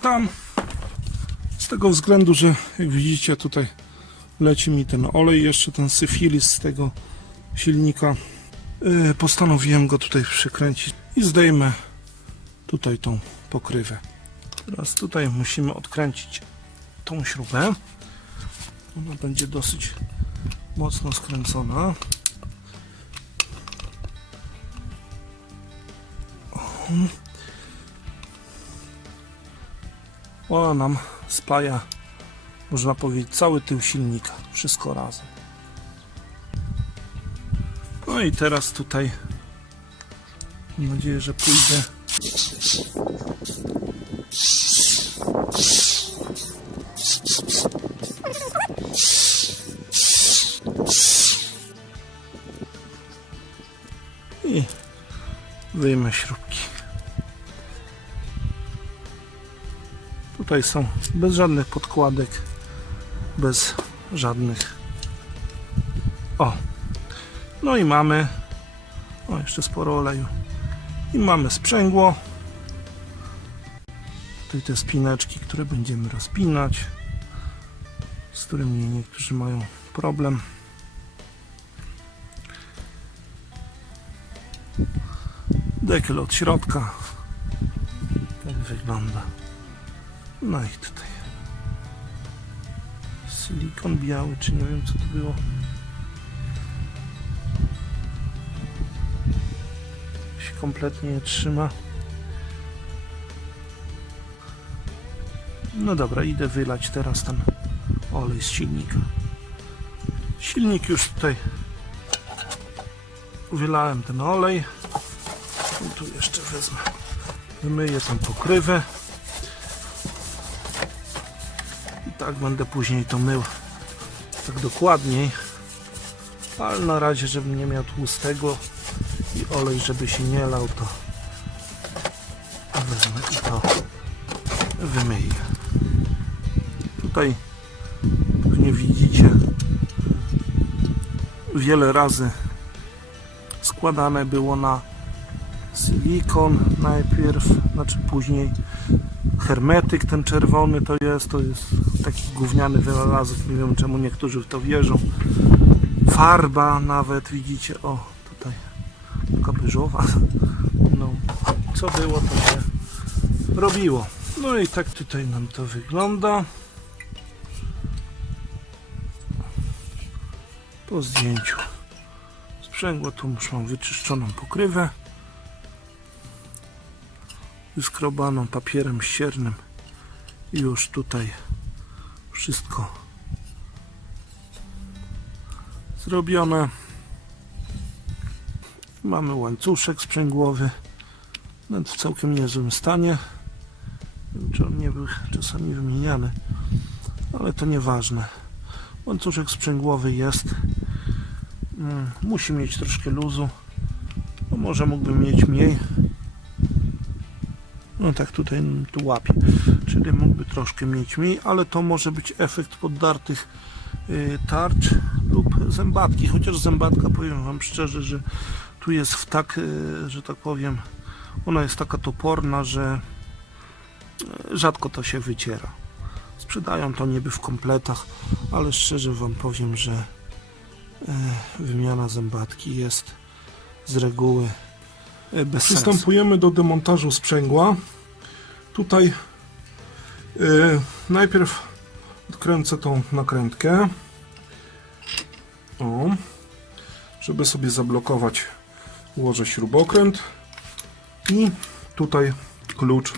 tam. Z tego względu, że jak widzicie tutaj leci mi ten olej, jeszcze ten syfilis z tego silnika. Yy, postanowiłem go tutaj przykręcić i zdejmę tutaj tą pokrywę. Teraz tutaj musimy odkręcić tą śrubę. Ona będzie dosyć mocno skręcona. Ona nam spaja, można powiedzieć, cały tył silnika. Wszystko razem. No i teraz tutaj mam nadzieję, że pójdzie. I wyjmę śrubki. Tutaj są bez żadnych podkładek, bez żadnych. O, no i mamy. O, jeszcze sporo oleju. I mamy sprzęgło. Tutaj te spineczki, które będziemy rozpinać, z którymi niektórzy mają problem. Dekel od środka. Tak wygląda. No i tutaj. Silikon biały, czy nie wiem co to było. Się kompletnie nie trzyma. No dobra, idę wylać teraz ten olej z silnika. Silnik już tutaj wylałem ten olej. I tu jeszcze wezmę. Wymyję tą pokrywę. Tak będę później to mył tak dokładniej. Ale na razie, żebym nie miał tłustego i olej, żeby się nie lał, to wezmę i to wymyję. Tutaj pewnie widzicie wiele razy składane było na silikon najpierw, znaczy później hermetyk ten czerwony to jest, to jest taki gówniany wynalazek, nie wiem czemu niektórzy w to wierzą. Farba nawet widzicie, o tutaj taka beżowa. No, co było to się robiło. No i tak tutaj nam to wygląda. Po zdjęciu sprzęgła, tu już mam wyczyszczoną pokrywę wyskrobaną papierem ściernym i już tutaj wszystko zrobione. Mamy łańcuszek sprzęgłowy. Nawet w całkiem niezłym stanie. Czy on nie był czasami wymieniany ale to nieważne. Łańcuszek sprzęgłowy jest. Mm, musi mieć troszkę luzu no może mógłbym mieć mniej no tak tutaj tu łapie. Czyli mógłby troszkę mieć mniej ale to może być efekt poddartych y, tarcz lub zębatki. Chociaż zębatka powiem wam szczerze że tu jest w tak y, że tak powiem ona jest taka toporna że y, rzadko to się wyciera. Sprzedają to niby w kompletach ale szczerze wam powiem że wymiana zębatki jest z reguły e, bez sensu. Przystępujemy do demontażu sprzęgła. Tutaj y, najpierw odkręcę tą nakrętkę. O, żeby sobie zablokować ułożę śrubokręt i tutaj klucz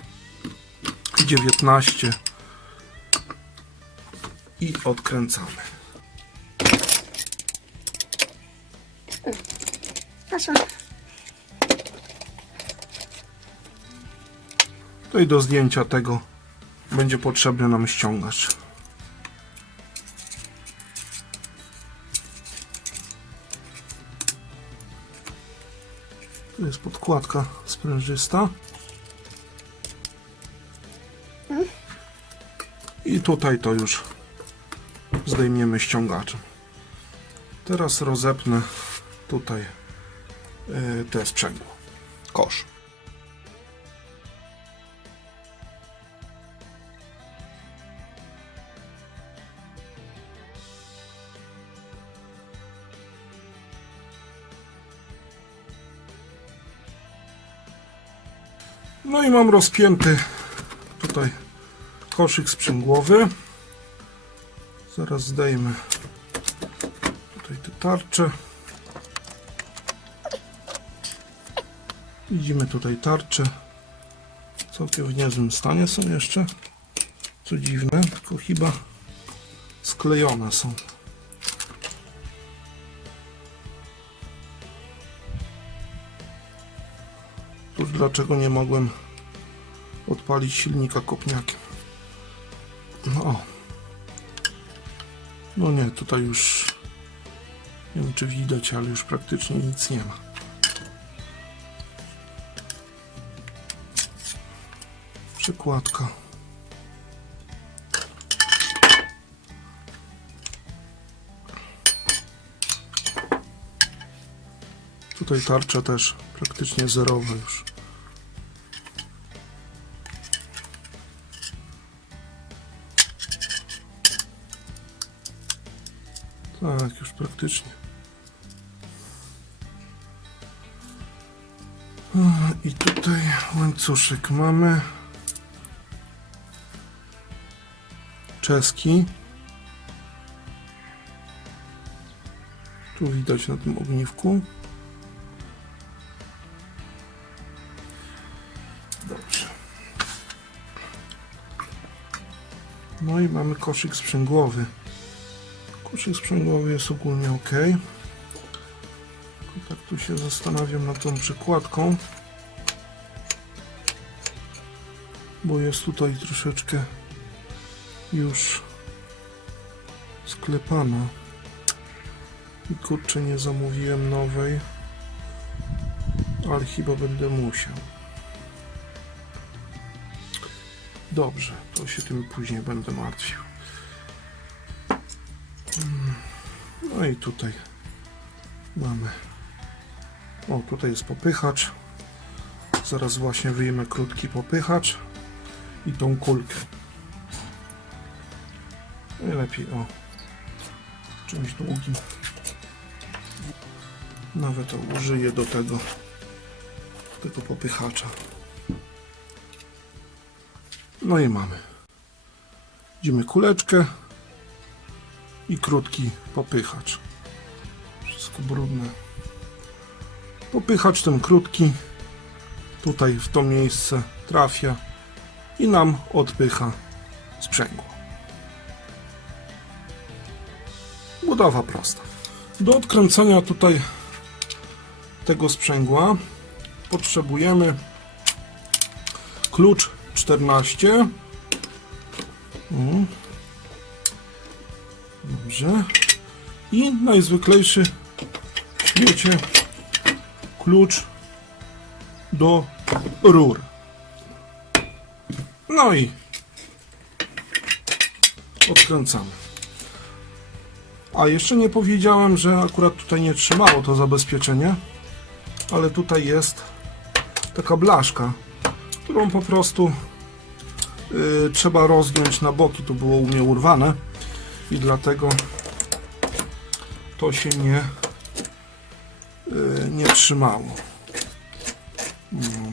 19 i odkręcamy. Poszło. To i do zdjęcia tego będzie potrzebny nam ściągacz. Tu jest podkładka sprężysta. I tutaj to już zdejmiemy ściągaczem. Teraz rozepnę tutaj y, te sprzęgło. Kosz. No i mam rozpięty tutaj koszyk sprzęgłowy. Zaraz zdejmę tutaj te tarcze. Widzimy tutaj tarcze. Całkiem w niezłym stanie są jeszcze. Co dziwne, tylko chyba sklejone są. Dlaczego nie mogłem odpalić silnika kopniakiem? No. No nie, tutaj już nie wiem czy widać, ale już praktycznie nic nie ma. Przykładka. Tutaj tarcza też praktycznie zerowa już. Już praktycznie. I tutaj łańcuszek mamy. Czeski. Tu widać na tym ogniwku. Dobrze. No i mamy koszyk sprzęgłowy. Koszyk sprzęgłowy jest ogólnie ok. Tak tu się zastanawiam nad tą przykładką. Bo jest tutaj troszeczkę już sklepana. I kurczę nie zamówiłem nowej. Ale chyba będę musiał. Dobrze, to się tym później będę martwił. No i tutaj mamy. O, tutaj jest popychacz. Zaraz właśnie wyjmę krótki popychacz i tą kulkę. Najlepiej o czymś długim. Nawet to użyję do tego tego popychacza. No i mamy. Widzimy kuleczkę i krótki popychacz. Wszystko brudne. Popychacz ten krótki tutaj w to miejsce trafia i nam odpycha sprzęgło. Budowa prosta. Do odkręcenia tutaj tego sprzęgła potrzebujemy klucz 14. Mm. Dobrze. I najzwyklejszy w świecie klucz do rur. No i odkręcamy. A jeszcze nie powiedziałem, że akurat tutaj nie trzymało to zabezpieczenie, ale tutaj jest taka blaszka, którą po prostu y, trzeba rozgiąć na boki. To było u mnie urwane i dlatego to się nie, y, nie trzymało. No.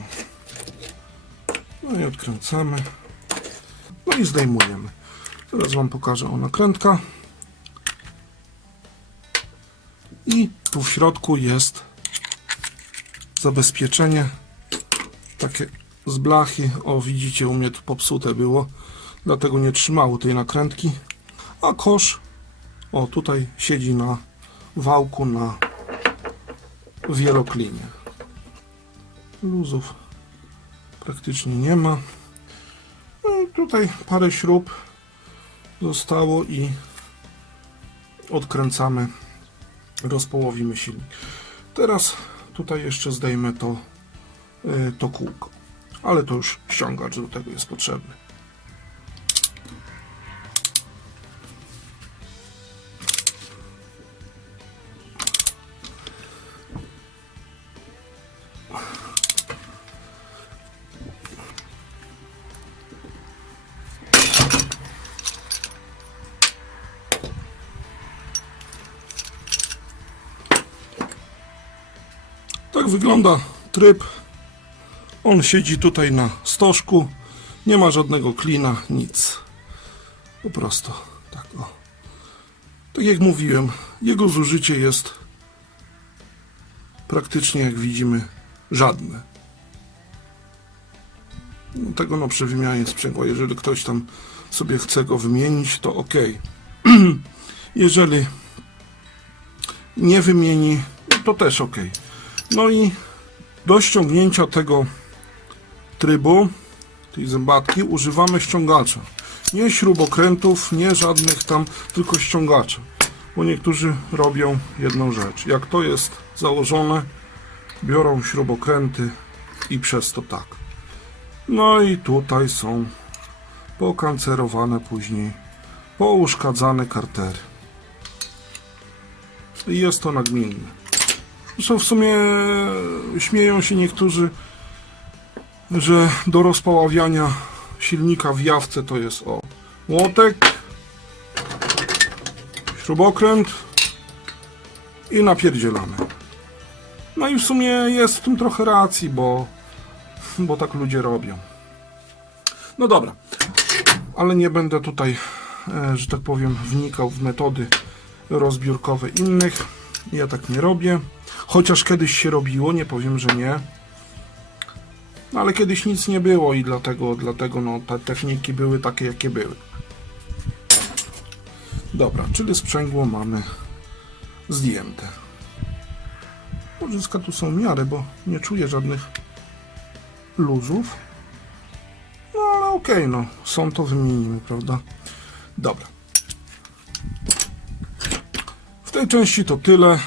no i odkręcamy. No i zdejmujemy. Teraz Wam pokażę o nakrętka. I tu w środku jest zabezpieczenie takie z blachy. O, widzicie, u mnie to popsute było, dlatego nie trzymało tej nakrętki. A kosz, o, tutaj siedzi na wałku na wieloklinie. Luzów praktycznie nie ma. No tutaj parę śrub zostało i odkręcamy, rozpołowimy silnik. Teraz tutaj jeszcze zdejmę to, y, to kółko, ale to już ściągacz do tego jest potrzebny. Wygląda tryb On siedzi tutaj na stożku, nie ma żadnego klina, nic. Po prostu tak o. Tak jak mówiłem, jego zużycie jest praktycznie, jak widzimy, żadne. No, tego no przy wymianie sprzęgła, jeżeli ktoś tam sobie chce go wymienić, to ok. jeżeli nie wymieni, no to też ok. No i do ściągnięcia tego trybu, tej zębatki, używamy ściągacza. Nie śrubokrętów, nie żadnych tam, tylko ściągacza. Bo niektórzy robią jedną rzecz. Jak to jest założone, biorą śrubokręty i przez to tak. No i tutaj są pokancerowane później, pouszkadzane kartery. I jest to nagminne. Zresztą w sumie śmieją się niektórzy, że do rozpaławiania silnika w jawce to jest o łotek, śrubokręt i napierdzielamy. No i w sumie jest w tym trochę racji, bo, bo tak ludzie robią. No dobra, ale nie będę tutaj, e, że tak powiem, wnikał w metody rozbiórkowe innych. Ja tak nie robię. Chociaż kiedyś się robiło, nie powiem, że nie. No ale kiedyś nic nie było i dlatego, dlatego no, te techniki były takie, jakie były. Dobra, czyli sprzęgło mamy zdjęte. Łożyska tu są w miarę, bo nie czuję żadnych luzów. No ale okej, no. Są to wymienimy, prawda? Dobra. W tej części to tyle.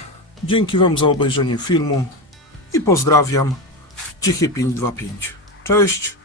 Dzięki Wam za obejrzenie filmu i pozdrawiam. Cichy 525. Cześć.